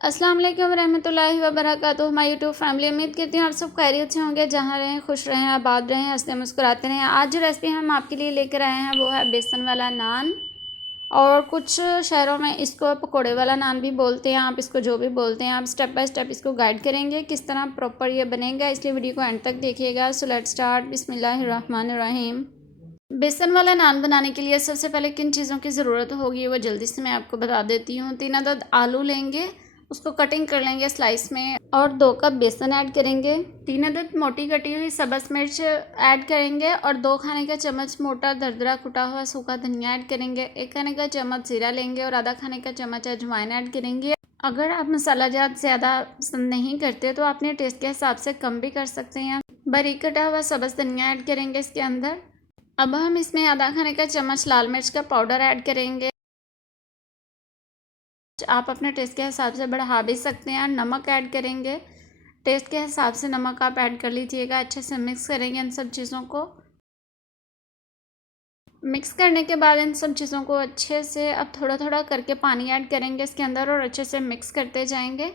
अस्सलाम वालेकुम रहमतुल्लाहि व बरकातुहू। माय यूट्यूब फैमिली, उम्मीद करती हूँ आप सब खैरियत से होंगे। जहाँ रहें खुश रहें, आबाद रहें, हंसते मुस्कुराते रहें। आज जो रेसिपी हम आपके लिए लेकर आए हैं वो है बेसन वाला नान। और कुछ शहरों में इसको पकोड़े वाला नान भी बोलते हैं। आप इसको जो भी बोलते हैं, आप स्टेप बाय स्टेप इसको गाइड करेंगे किस तरह प्रॉपर ये बनेगा, इसलिए वीडियो को एंड तक देखिएगा। So let's start. बिस्मिल्लाहिर्रहमानिर्रहीम। बेसन वाला नान बनाने के लिए सबसे पहले किन चीज़ों की ज़रूरत होगी वो जल्दी से मैं आपको बता देती हूँ। 3 अदद आलू लेंगे, उसको कटिंग कर लेंगे स्लाइस में, और 2 कप बेसन ऐड करेंगे। 3 अदद मोटी कटी हुई सब्ज़ मिर्च ऐड करेंगे, और 2 खाने का चम्मच मोटा दरदरा कुटा हुआ सूखा धनिया ऐड करेंगे। 1 खाने का चम्मच जीरा लेंगे, और आधा खाने का चम्मच अजवाइन ऐड करेंगे। अगर आप मसाला जात ज़्यादा पसंद नहीं करते तो अपने टेस्ट के हिसाब से कम भी कर सकते हैं। बारीक कटा हुआ सब्ज़ धनिया ऐड करेंगे इसके अंदर। अब हम इसमें आधा खाने का चम्मच लाल मिर्च का पाउडर ऐड करेंगे। आप अपने टेस्ट के हिसाब से बढ़ा भी सकते हैं। नमक ऐड करेंगे, टेस्ट के हिसाब से नमक आप ऐड कर लीजिएगा। अच्छे से मिक्स करेंगे इन सब चीज़ों को। मिक्स करने के बाद इन सब चीज़ों को अच्छे से अब थोड़ा थोड़ा करके पानी ऐड करेंगे इसके अंदर, और अच्छे से मिक्स करते जाएंगे।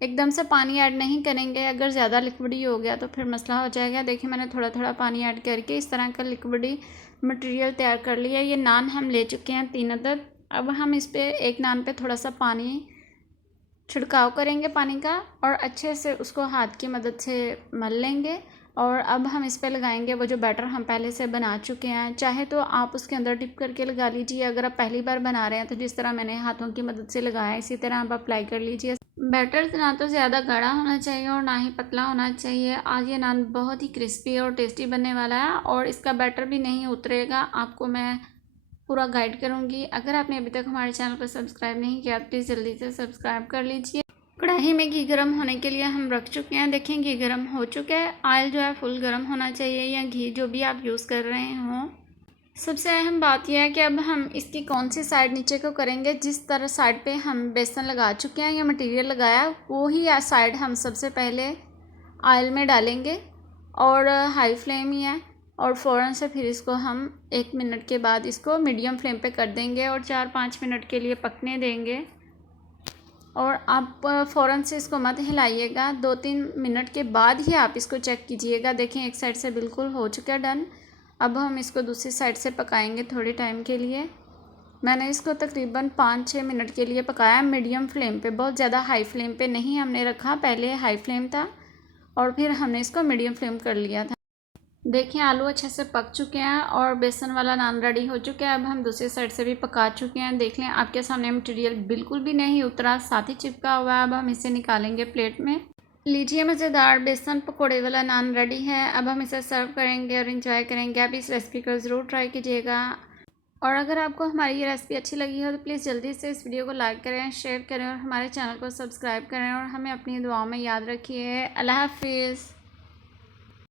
एकदम से पानी ऐड नहीं करेंगे, अगर ज़्यादा लिक्विडी हो गया तो फिर मसला हो जाएगा। देखिए मैंने थोड़ा थोड़ा पानी ऐड करके इस तरह का लिक्विडी मटेरियल तैयार कर लिया। ये नान हम ले चुके हैं 3 अदद। अब हम इस पर एक नान पे थोड़ा सा पानी छिड़काव करेंगे पानी का, और अच्छे से उसको हाथ की मदद से मल लेंगे। और अब हम इस पे लगाएंगे वो जो बैटर हम पहले से बना चुके हैं। चाहे तो आप उसके अंदर डिप करके लगा लीजिए, अगर आप पहली बार बना रहे हैं तो जिस तरह मैंने हाथों की मदद से लगाया इसी तरह आप अप्लाई कर लीजिए। बैटर ना तो ज़्यादा गाढ़ा होना चाहिए और ना ही पतला होना चाहिए। आज ये नान बहुत ही क्रिस्पी और टेस्टी बनने वाला है, और इसका बैटर भी नहीं उतरेगा। आपको मैं पूरा गाइड करूँगी। अगर आपने अभी तक हमारे चैनल को सब्सक्राइब नहीं किया प्लीज़ जल्दी से सब्सक्राइब कर लीजिए। कढ़ाई में घी गरम होने के लिए हम रख चुके हैं। देखें घी गरम हो चुका है। ऑयल जो है फुल गरम होना चाहिए, या घी जो भी आप यूज़ कर रहे हों। सबसे अहम बात यह है कि अब हम इसकी कौन सी साइड नीचे को करेंगे। जिस तरह साइड पे हम बेसन लगा चुके हैं या मटेरियल लगाया, वो ही साइड हम सबसे पहले ऑयल में डालेंगे, और हाई फ्लेम ही है। और फ़ौरन से फिर इसको हम 1 मिनट के बाद इसको मीडियम फ्लेम पे कर देंगे, और 4-5 मिनट के लिए पकने देंगे। और आप फ़ौरन से इसको मत हिलाइएगा, 2-3 मिनट के बाद ही आप इसको चेक कीजिएगा। देखें एक साइड से बिल्कुल हो चुका है डन। अब हम इसको दूसरी साइड से पकाएंगे थोड़ी टाइम के लिए। मैंने इसको तकरीबन 5-6 मिनट के लिए पकाया मीडियम फ्लेम पे, बहुत ज़्यादा हाई फ्लेम पे नहीं हमने रखा। पहले हाई फ्लेम था और फिर हमने इसको मीडियम फ्लेम कर लिया था। देखिए आलू अच्छे से पक चुके हैं और बेसन वाला नान रेडी हो चुका है। अब हम दूसरी साइड से भी पका चुके हैं। देख लें आपके सामने मटेरियल बिल्कुल भी नहीं उतरा, साथ ही चिपका हुआ है। अब हम इसे निकालेंगे प्लेट में। लीजिए मज़ेदार बेसन पकोड़े वाला नान रेडी है। अब हम इसे सर्व करेंगे और इंजॉय करेंगे। आप इस रेसिपी को ज़रूर ट्राई कीजिएगा। और अगर आपको हमारी ये रेसिपी अच्छी लगी हो तो प्लीज़ जल्दी से इस वीडियो को लाइक करें, शेयर करें, और हमारे चैनल को सब्सक्राइब करें, और हमें अपनी दुआओं में याद रखिए। अल्लाह हाफिज़।